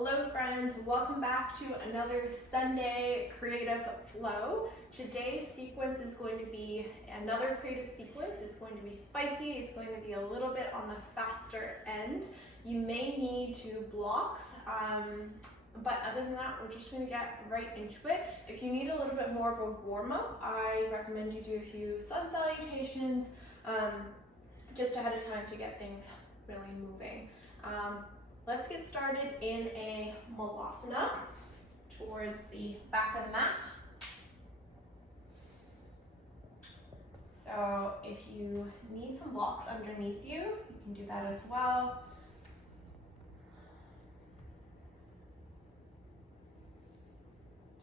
Hello friends, welcome back to another Sunday creative flow. Today's sequence is going to be another creative sequence. It's going to be spicy, it's going to be a little bit on the faster end. You may need to blocks, but other than that, we're just going to get right into it. If you need a little bit more of a warm-up, I recommend you do a few sun salutations just ahead of time to get things really moving. Let's get started in a malasana towards the back of the mat. So if you need some blocks underneath you, you can do that as well.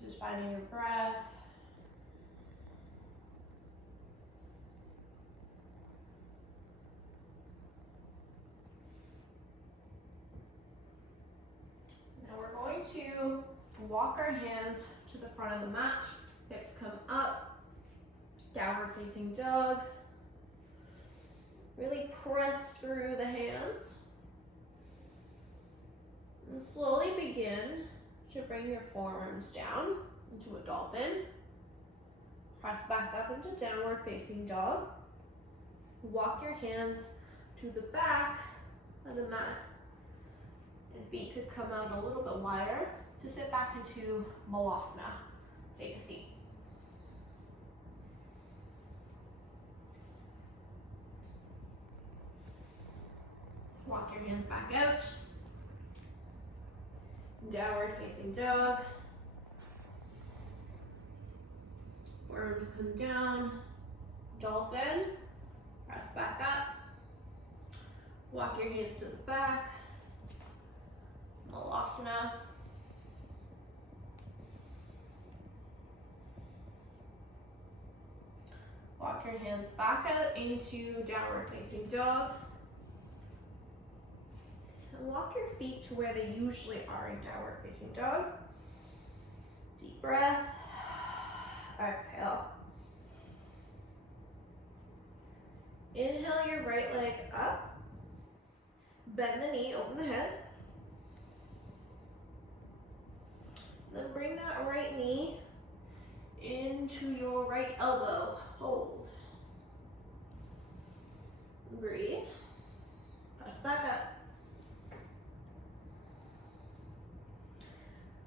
Just finding your breath. To walk our hands to the front of the mat, hips come up, downward facing dog. Really press through the hands. And slowly begin to bring your forearms down into a dolphin. Press back up into downward facing dog. Walk your hands to the back of the mat. And feet could come out a little bit wider to sit back into malasana. Take a seat. Walk your hands back out. Downward facing dog. Forearms come down. Dolphin. Press back up. Walk your hands to the back. Malasana. Walk your hands back out into downward facing dog. And walk your feet to where they usually are in downward facing dog. Deep breath. Exhale. Inhale your right leg up. Bend the knee, open the hip. Then bring that right knee into your right elbow. Hold. Breathe. Press back up.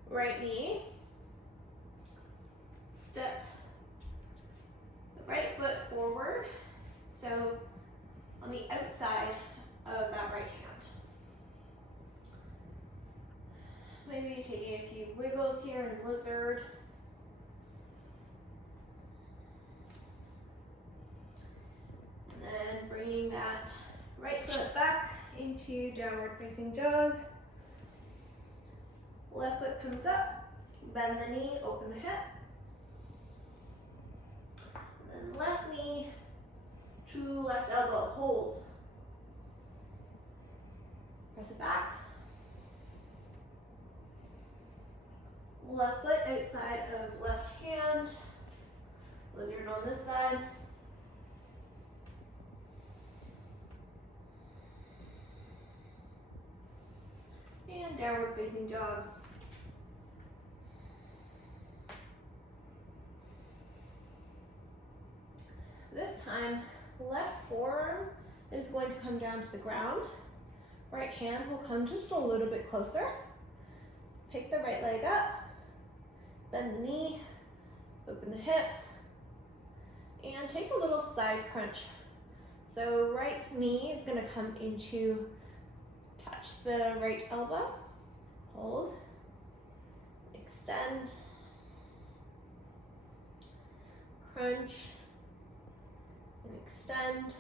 Right knee. Step the right foot forward. So on the outside of that right hand. Maybe taking a few wiggles here in lizard. And then bringing that right foot back into downward facing dog. Left foot comes up, bend the knee, open the hip. And then left knee to left elbow, hold. Press it back. Left foot outside of left hand. Lizard on this side. And downward facing dog. This time, left forearm is going to come down to the ground. Right hand will come just a little bit closer. Pick the right leg up. Bend the knee, open the hip, and take a little side crunch. So right knee is going to come into, touch the right elbow, hold, extend, crunch, and extend.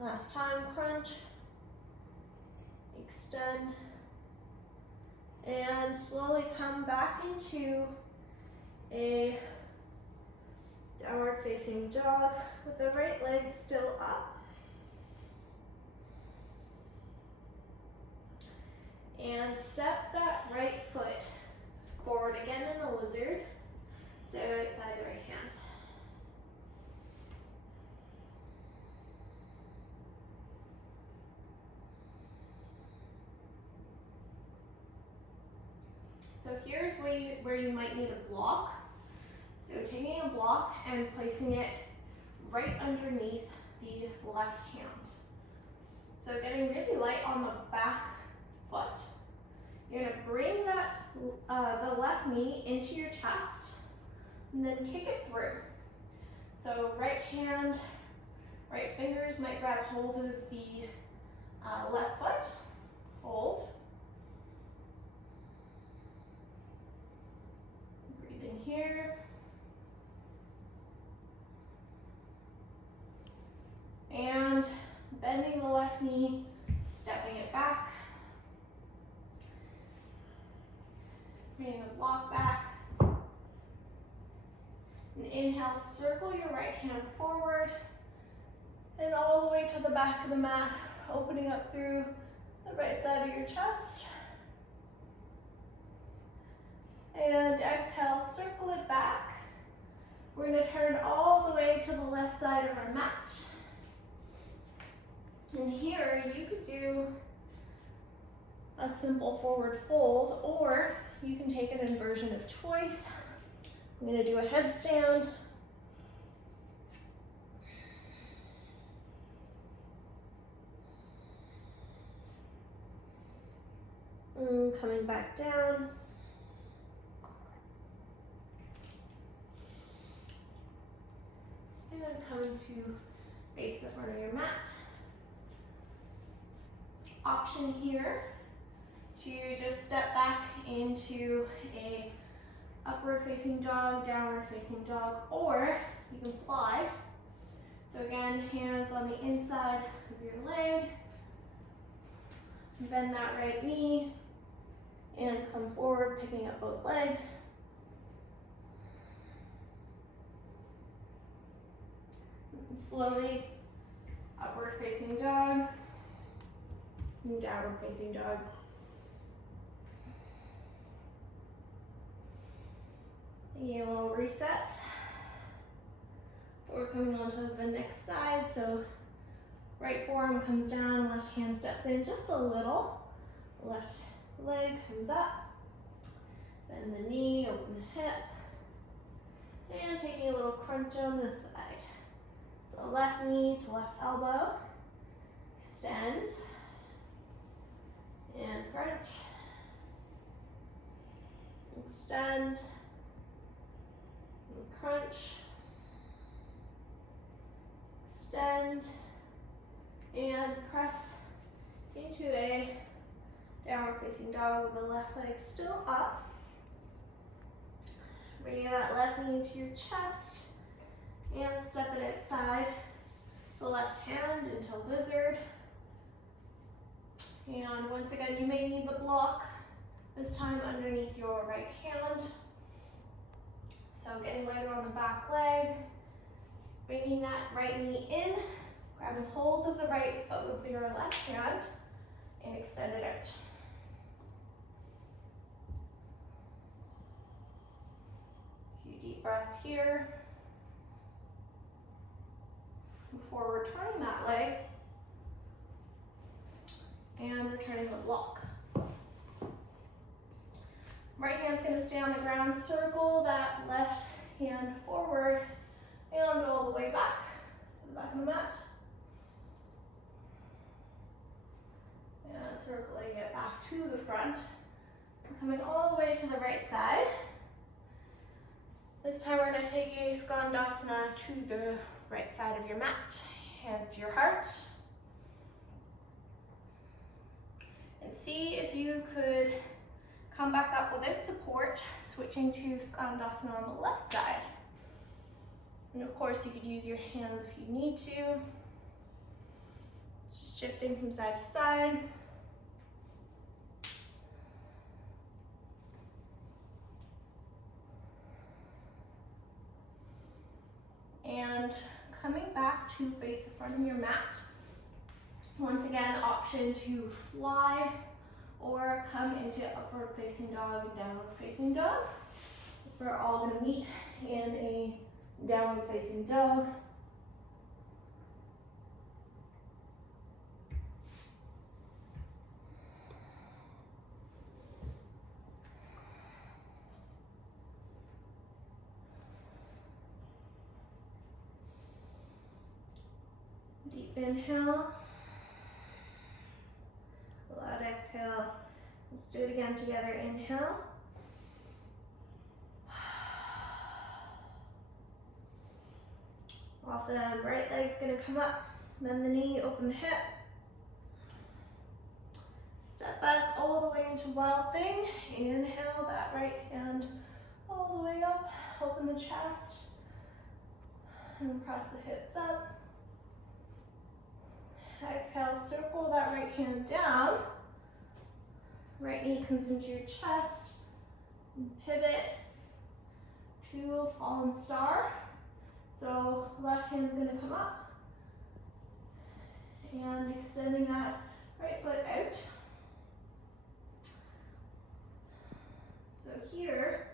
Last time, crunch, extend, and slowly come back into a downward facing dog with the right leg still up. And step that right foot forward again in a lizard. So outside the right hand. So here's where you might need a block. So taking a block and placing it right underneath the left hand. So getting really light on the back foot. You're gonna bring that the left knee into your chest and then kick it through. So right hand, right fingers might grab hold of the left foot. Hold. Breathe in here. And bending the left knee, stepping it back. Bringing the block back. And inhale, circle your right hand forward and all the way to the back of the mat, opening up through the right side of your chest. And exhale, circle it back. We're going to turn all the way to the left side of our mat. And here you could do a simple forward fold, or you can take an inversion of choice. I'm going to do a headstand. Coming back down. And then coming to face the front of your mat. Option here to just step back into a upward facing dog, downward facing dog, or you can fly. So again, hands on the inside of your leg. Bend that right knee and come forward, picking up both legs. And slowly, upward facing dog, and downward facing dog. A little reset. We're coming on to the next side, so right forearm comes down, left hand steps in just a little. Left leg comes up, bend the knee, open the hip, and taking a little crunch on this side. So left knee to left elbow, extend, and crunch, extend, and crunch, extend, and press into a downward facing dog with the left leg still up. Bringing that left knee into your chest and step it outside. The left hand into lizard. And once again, you may need the block, this time underneath your right hand. So getting lighter on the back leg, bringing that right knee in, grabbing hold of the right foot with your left hand, and extend it out. A few deep breaths here. Before returning that leg, and returning the block. Right hand's going to stay on the ground, circle that left hand forward, and all the way back to the back of the mat. And circling it back to the front. And coming all the way to the right side. This time we're going to take a Skandasana to the right side of your mat. Hands to your heart. And see if you could come back up without support, switching to Skandasana on the left side. And of course you could use your hands if you need to. Just shifting from side to side. And coming back to face the front of your mat. Once again, option to fly or come into upward facing dog and downward facing dog. We're all going to meet in a downward facing dog. Deep inhale. Loud exhale. Let's do it again together. Inhale. Awesome. Right leg's gonna come up. Bend the knee, open the hip. Step back all the way into wild thing. Inhale, that right hand all the way up. Open the chest. And press the hips up. Exhale, circle that right hand down. Right knee comes into your chest. Pivot to fallen star. So left hand's gonna come up. And extending that right foot out. So here,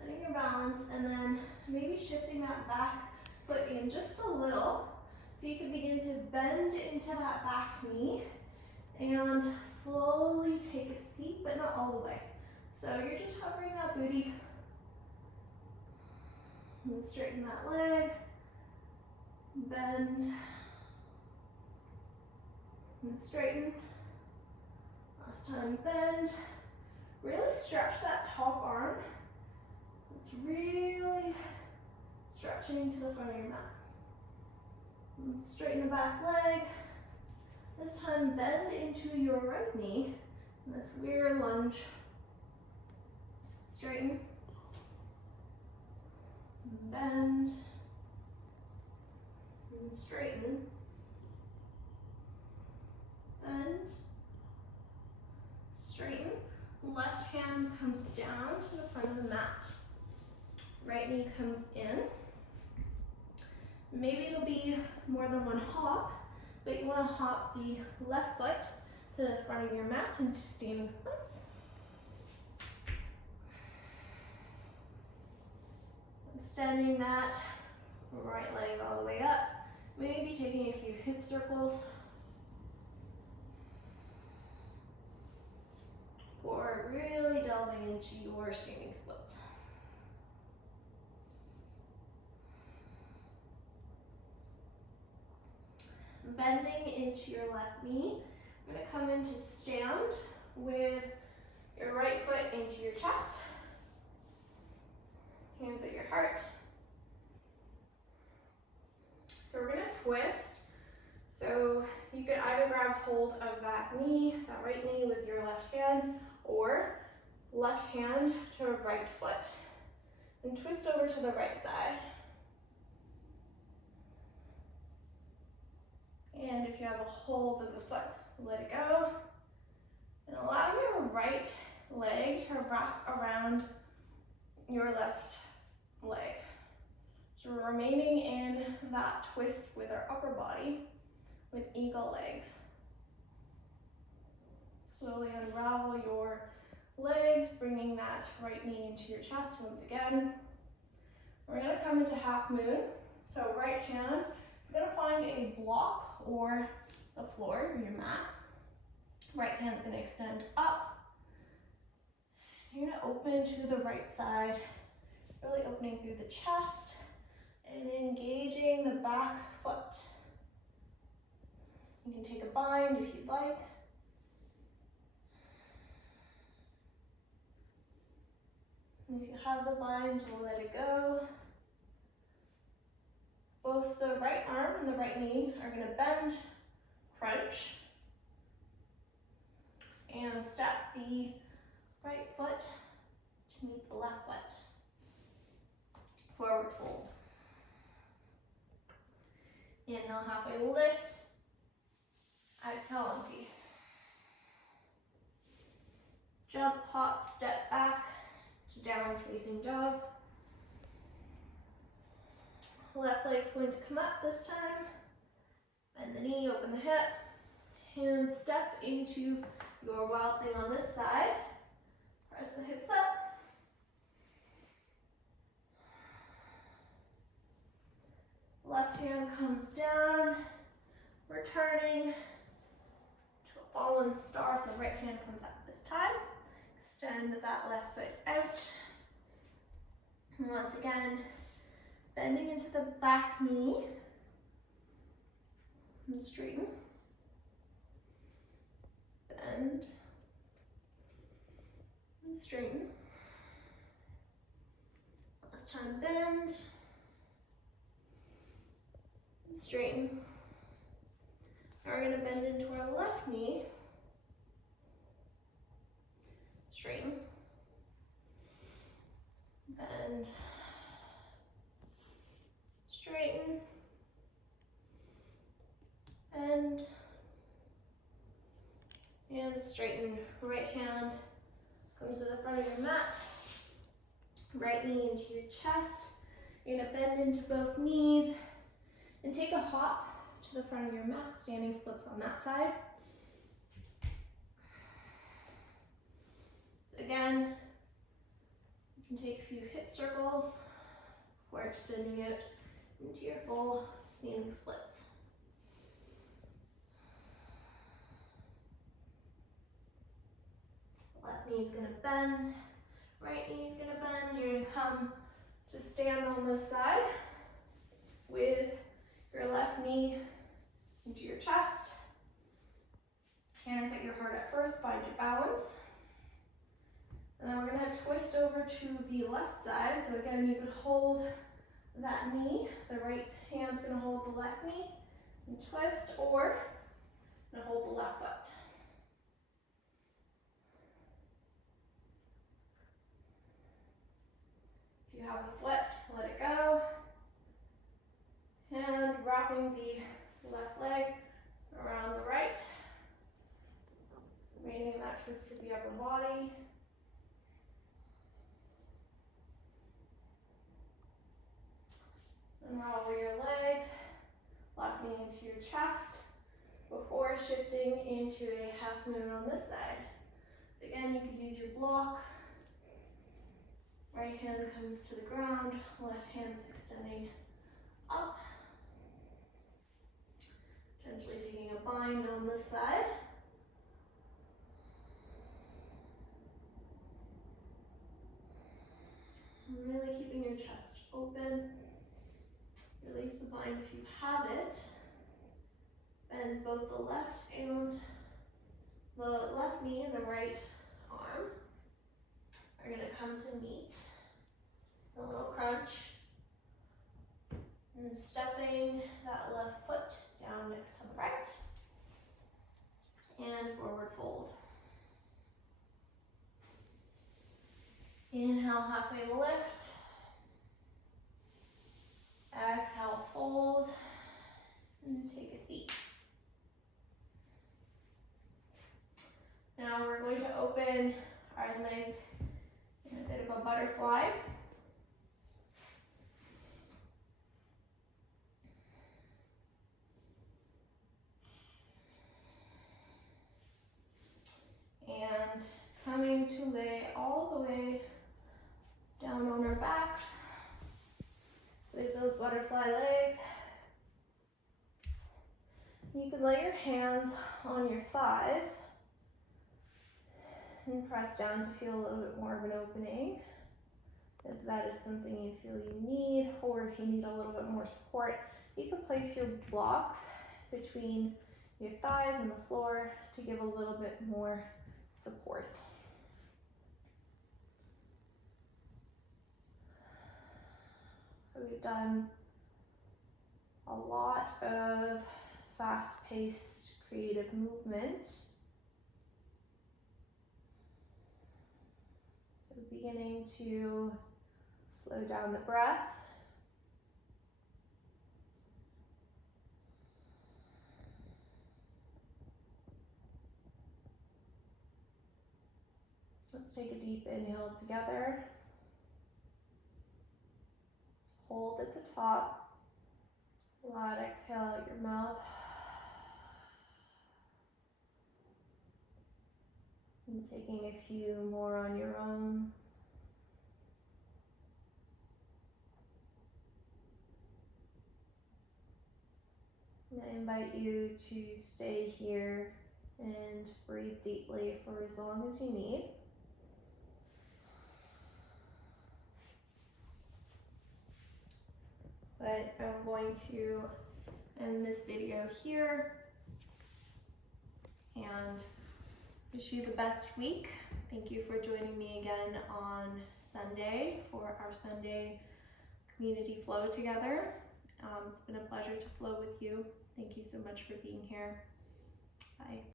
letting your balance, and then maybe shifting that back foot in just a little. So you can begin to bend into that back knee and slowly take a seat, but not all the way. So you're just hovering that booty. And straighten that leg. Bend. And straighten. Last time, bend. Really stretch that top arm. It's really stretching into the front of your mat. And straighten the back leg. This time, bend into your right knee. In this weird lunge. Straighten. Bend. And straighten. Bend. Straighten. Left hand comes down to the front of the mat. Right knee comes in. Maybe it'll be more than one hop, but you want to hop the left foot to the front of your mat into standing splits. Extending that right leg all the way up. Maybe taking a few hip circles. Or really delving into your standing splits. Bending into your left knee. We're going to come into stand with your right foot into your chest. Hands at your heart. So we're going to twist. So you could either grab hold of that knee, that right knee with your left hand, or left hand to right foot. And twist over to the right side. And if you have a hold of the foot, let it go. And allow your right leg to wrap around your left leg. So we're remaining in that twist with our upper body with eagle legs. Slowly unravel your legs, bringing that right knee into your chest once again. We're going to come into half moon. So right hand is going to find a block or the floor, your mat. Right hand's going to extend up. You're going to open to the right side, really opening through the chest and engaging the back foot. You can take a bind if you'd like. And if you have the bind, you'll let it go. Both the right arm and the right knee are going to bend, crunch, and step the right foot to meet the left foot. Forward fold. Inhale, halfway lift. Exhale, empty. Jump, hop, step back to downward facing dog. Left leg's going to come up this time. Bend the knee, open the hip. And step into your wild thing on this side. Press the hips up. Left hand comes down. Returning to a fallen star, so right hand comes up this time. Extend that left foot out. And once again, bending into the back knee. and straighten, bend, and straighten. Last time, bend, and straighten. Now we're gonna bend into our left knee, straighten, bend, straighten, bend, and straighten. Right hand comes to the front of your mat, right knee into your chest. You're gonna bend into both knees and take a hop to the front of your mat, standing splits on that side. Again, you can take a few hip circles before extending out into your full standing splits. Left knee's gonna bend, right knee's gonna bend. You're gonna come to stand on this side with your left knee into your chest. Hands at your heart at first, find your balance. And then we're gonna twist over to the left side. So again, you could hold that knee. The right hand's gonna hold the left knee and twist, or gonna hold the left foot. If you have the foot, let it go. And wrapping the left leg around the right. Remaining in that twist of the upper body. Unravel your legs, left knee into your chest before shifting into a half moon on this side. So again, you could use your block. Right hand comes to the ground, left hand is extending up. Potentially taking a bind on this side. Really keeping your chest open. Release the bind if you have it. Bend both the left knee and the right arm are gonna come to meet. A little crunch. And stepping that left foot down next to the right. And forward fold. Inhale, halfway lift. Exhale, fold. And take a seat. Now we're going to open our legs in a bit of a butterfly. And coming to lay all the way down on our backs with those butterfly legs. You can lay your hands on your thighs and press down to feel a little bit more of an opening. If that is something you feel you need, or if you need a little bit more support, you can place your blocks between your thighs and the floor to give a little bit more support. So we've done a lot of fast-paced creative movement. So beginning to slow down the breath. Let's take a deep inhale together. Hold at the top. Loud exhale out your mouth. And taking a few more on your own. I invite you to stay here and breathe deeply for as long as you need. But I'm going to end this video here and wish you the best week. Thank you for joining me again on Sunday for our Sunday community flow together. It's been a pleasure to flow with you. Thank you so much for being here. Bye.